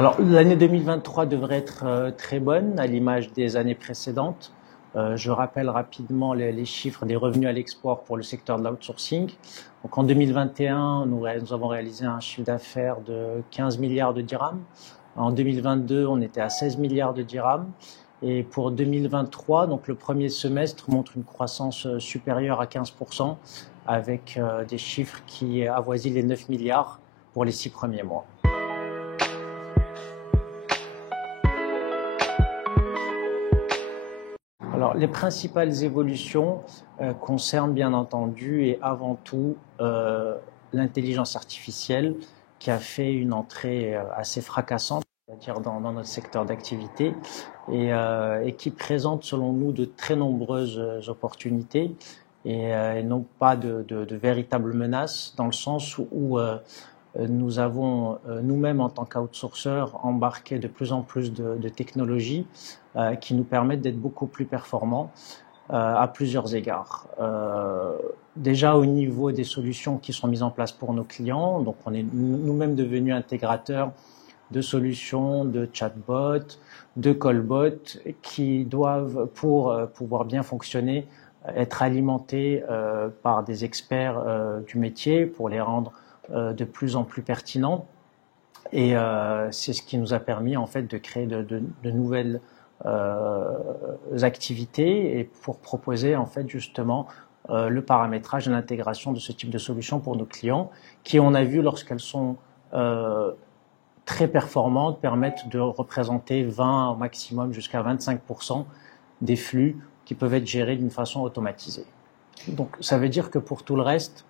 Alors, l'année 2023 devrait être très bonne, à l'image des années précédentes. Je rappelle rapidement les chiffres des revenus à l'export pour le secteur de l'outsourcing. Donc, en 2021, nous avons réalisé un chiffre d'affaires de 15 milliards de dirhams. En 2022, on était à 16 milliards de dirhams. Et pour 2023, donc le premier semestre montre une croissance supérieure à 15%, avec des chiffres qui avoisinent les 9 milliards pour les 6 premiers mois. Alors, les principales évolutions concernent bien entendu et avant tout l'intelligence artificielle qui a fait une entrée assez fracassante, c'est-à-dire dans notre secteur d'activité et qui présente selon nous de très nombreuses opportunités et non pas de véritables menaces, dans le sens où nous avons nous-mêmes en tant qu'outsourceurs embarqué de plus en plus de technologies qui nous permettent d'être beaucoup plus performants à plusieurs égards. Déjà au niveau des solutions qui sont mises en place pour nos clients, donc on est nous-mêmes devenus intégrateurs de solutions de chatbot, de callbot qui doivent, pour pouvoir bien fonctionner, être alimentés par des experts du métier pour les rendre de plus en plus pertinents. Et c'est ce qui nous a permis en fait de créer de nouvelles activités et pour proposer en fait justement le paramétrage et l'intégration de ce type de solutions pour nos clients qui, on a vu, lorsqu'elles sont très performantes, permettent de représenter 20 au maximum jusqu'à 25% des flux qui peuvent être gérés d'une façon automatisée. Donc ça veut dire que pour tout le reste,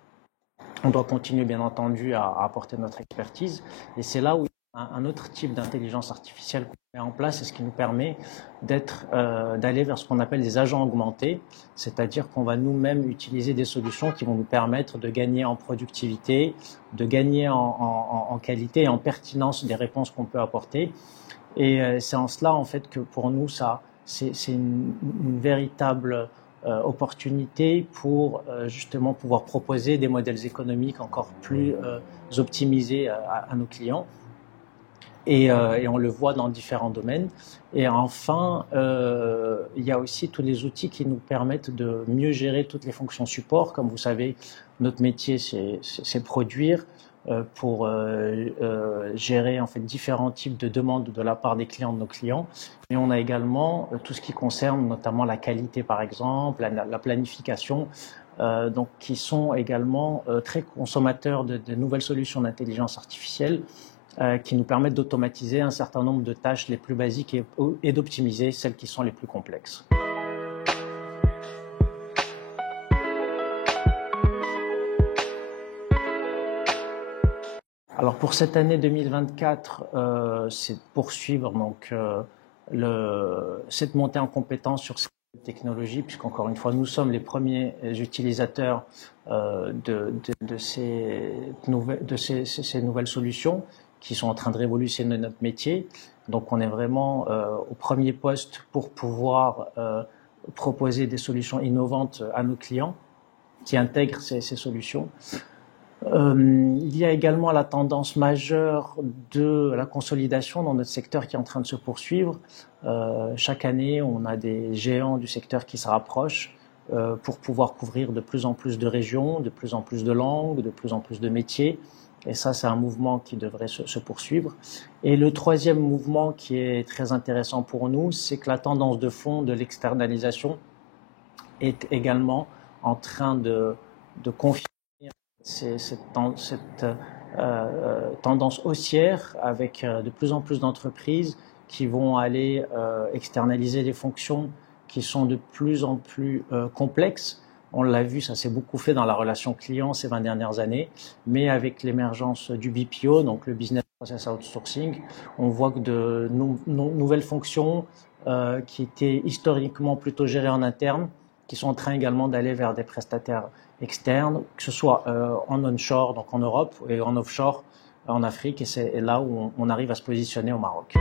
on doit continuer bien entendu à apporter notre expertise et c'est là où un autre type d'intelligence artificielle qu'on met en place et ce qui nous permet d'aller vers ce qu'on appelle des agents augmentés, c'est-à-dire qu'on va nous-mêmes utiliser des solutions qui vont nous permettre de gagner en productivité, de gagner en qualité et en pertinence des réponses qu'on peut apporter. Et c'est en cela en fait que pour nous c'est une véritable opportunité pour justement pouvoir proposer des modèles économiques encore plus optimisés à nos clients. Et on le voit dans différents domaines. Et enfin, il y a aussi tous les outils qui nous permettent de mieux gérer toutes les fonctions support. Comme vous savez, notre métier, c'est produire pour gérer en fait différents types de demandes de la part des clients de nos clients. Mais on a également tout ce qui concerne notamment la qualité, par exemple, la planification, donc qui sont également très consommateurs de nouvelles solutions d'intelligence artificielle qui nous permettent d'automatiser un certain nombre de tâches les plus basiques et d'optimiser celles qui sont les plus complexes. Alors pour cette année 2024, c'est de poursuivre donc, cette montée en compétence sur ces technologies, puisqu'encore une fois, nous sommes les premiers utilisateurs de ces nouvelles solutions qui sont en train de révolutionner notre métier. Donc on est vraiment au premier poste pour pouvoir proposer des solutions innovantes à nos clients qui intègrent ces solutions. Il y a également la tendance majeure de la consolidation dans notre secteur qui est en train de se poursuivre. Chaque année, on a des géants du secteur qui se rapprochent pour pouvoir couvrir de plus en plus de régions, de plus en plus de langues, de plus en plus de métiers. Et ça, c'est un mouvement qui devrait se poursuivre. Et le troisième mouvement qui est très intéressant pour nous, c'est que la tendance de fond de l'externalisation est également en train de confirmer cette tendance haussière avec de plus en plus d'entreprises qui vont aller externaliser des fonctions qui sont de plus en plus complexes. On l'a vu, ça s'est beaucoup fait dans la relation client ces 20 dernières années, mais avec l'émergence du BPO, donc le Business Process Outsourcing, on voit que de nouvelles fonctions qui étaient historiquement plutôt gérées en interne, qui sont en train également d'aller vers des prestataires externes, que ce soit en onshore, donc en Europe, et en offshore, en Afrique, et c'est là où on arrive à se positionner au Maroc.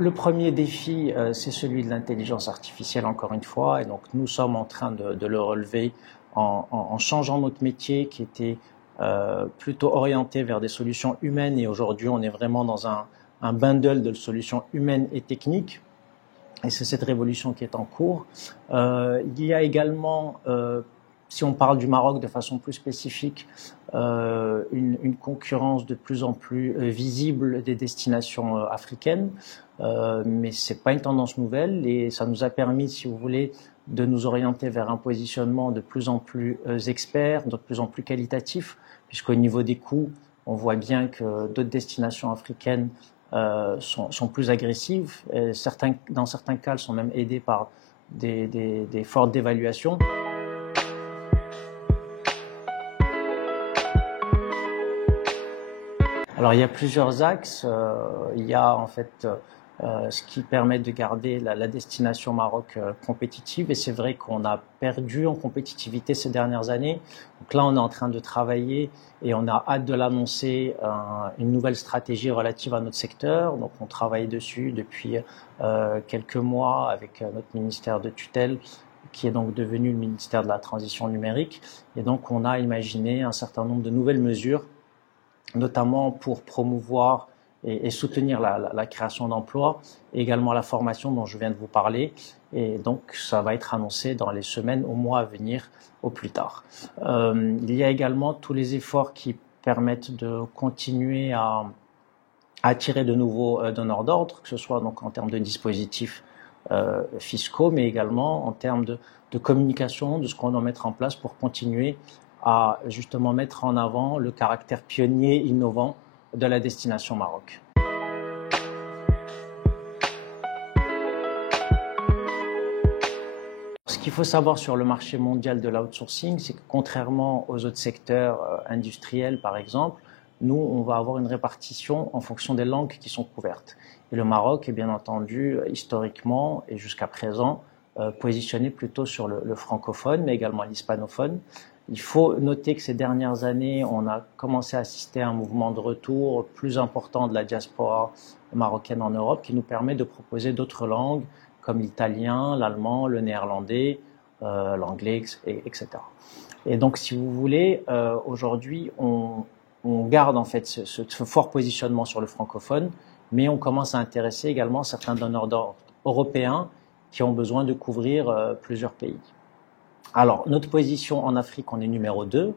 Le premier défi, c'est celui de l'intelligence artificielle, encore une fois, et donc nous sommes en train de le relever en changeant notre métier qui était plutôt orienté vers des solutions humaines et aujourd'hui on est vraiment dans un bundle de solutions humaines et techniques. Et c'est cette révolution qui est en cours. Il y a également, si on parle du Maroc de façon plus spécifique, une concurrence de plus en plus visible des destinations africaines. Mais ce n'est pas une tendance nouvelle et ça nous a permis, si vous voulez, de nous orienter vers un positionnement de plus en plus expert, de plus en plus qualitatif, puisqu'au niveau des coûts, on voit bien que d'autres destinations africaines sont plus agressives. Et dans certains cas, elles sont même aidées par des fortes dévaluations. Alors il y a plusieurs axes. Il y a en fait ce qui permet de garder la destination Maroc compétitive. Et c'est vrai qu'on a perdu en compétitivité ces dernières années. Donc là, on est en train de travailler et on a hâte de l'annoncer une nouvelle stratégie relative à notre secteur. Donc on travaille dessus depuis quelques mois avec notre ministère de tutelle qui est donc devenu le ministère de la Transition numérique. Et donc on a imaginé un certain nombre de nouvelles mesures, notamment pour promouvoir et soutenir la création d'emplois et également la formation dont je viens de vous parler. Et donc, ça va être annoncé dans les semaines, aux mois à venir, au plus tard. Il y a également tous les efforts qui permettent de continuer à attirer de nouveaux donneurs d'ordre, que ce soit donc en termes de dispositifs fiscaux, mais également en termes de communication, de ce qu'on doit mettre en place pour continuer à justement mettre en avant le caractère pionnier, innovant de la destination Maroc. Ce qu'il faut savoir sur le marché mondial de l'outsourcing, c'est que contrairement aux autres secteurs industriels, par exemple, nous, on va avoir une répartition en fonction des langues qui sont couvertes. Et le Maroc est bien entendu, historiquement et jusqu'à présent, positionné plutôt sur le francophone, mais également l'hispanophone. Il faut noter que ces dernières années, on a commencé à assister à un mouvement de retour plus important de la diaspora marocaine en Europe qui nous permet de proposer d'autres langues comme l'italien, l'allemand, le néerlandais, l'anglais, etc. Et donc, si vous voulez, aujourd'hui, on garde en fait ce fort positionnement sur le francophone, mais on commence à intéresser également certains donneurs d'ordre européens qui ont besoin de couvrir plusieurs pays. Alors, notre position en Afrique, on est numéro 2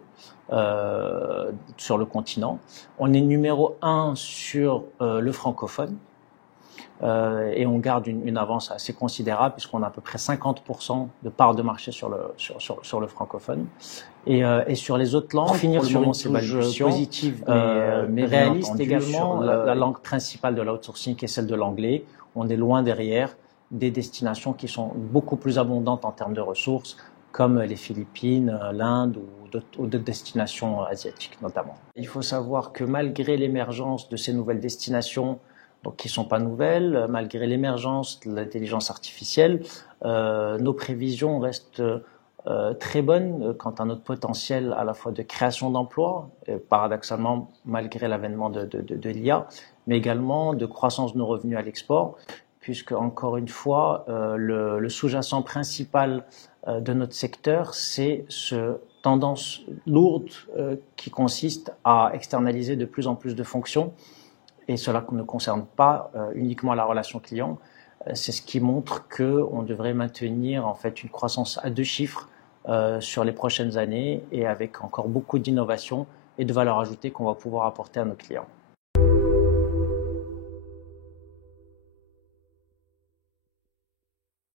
sur le continent. On est numéro 1 sur le francophone et on garde une avance assez considérable puisqu'on a à peu près 50% de part de marché sur le francophone. Et sur les autres langues, pour finir sur une touche positive mais réaliste également, la langue principale de l'outsourcing qui est celle de l'anglais. On est loin derrière des destinations qui sont beaucoup plus abondantes en termes de ressources, comme les Philippines, l'Inde ou d'autres destinations asiatiques notamment. Il faut savoir que malgré l'émergence de ces nouvelles destinations, donc qui ne sont pas nouvelles, malgré l'émergence de l'intelligence artificielle, nos prévisions restent très bonnes quant à notre potentiel à la fois de création d'emplois, paradoxalement malgré l'avènement de l'IA, mais également de croissance de nos revenus à l'export, puisque encore une fois, le sous-jacent principal de notre secteur, c'est cette tendance lourde qui consiste à externaliser de plus en plus de fonctions, et cela ne concerne pas uniquement la relation client. C'est ce qui montre qu'on devrait maintenir en fait une croissance à 2 chiffres sur les prochaines années et avec encore beaucoup d'innovation et de valeur ajoutée qu'on va pouvoir apporter à nos clients.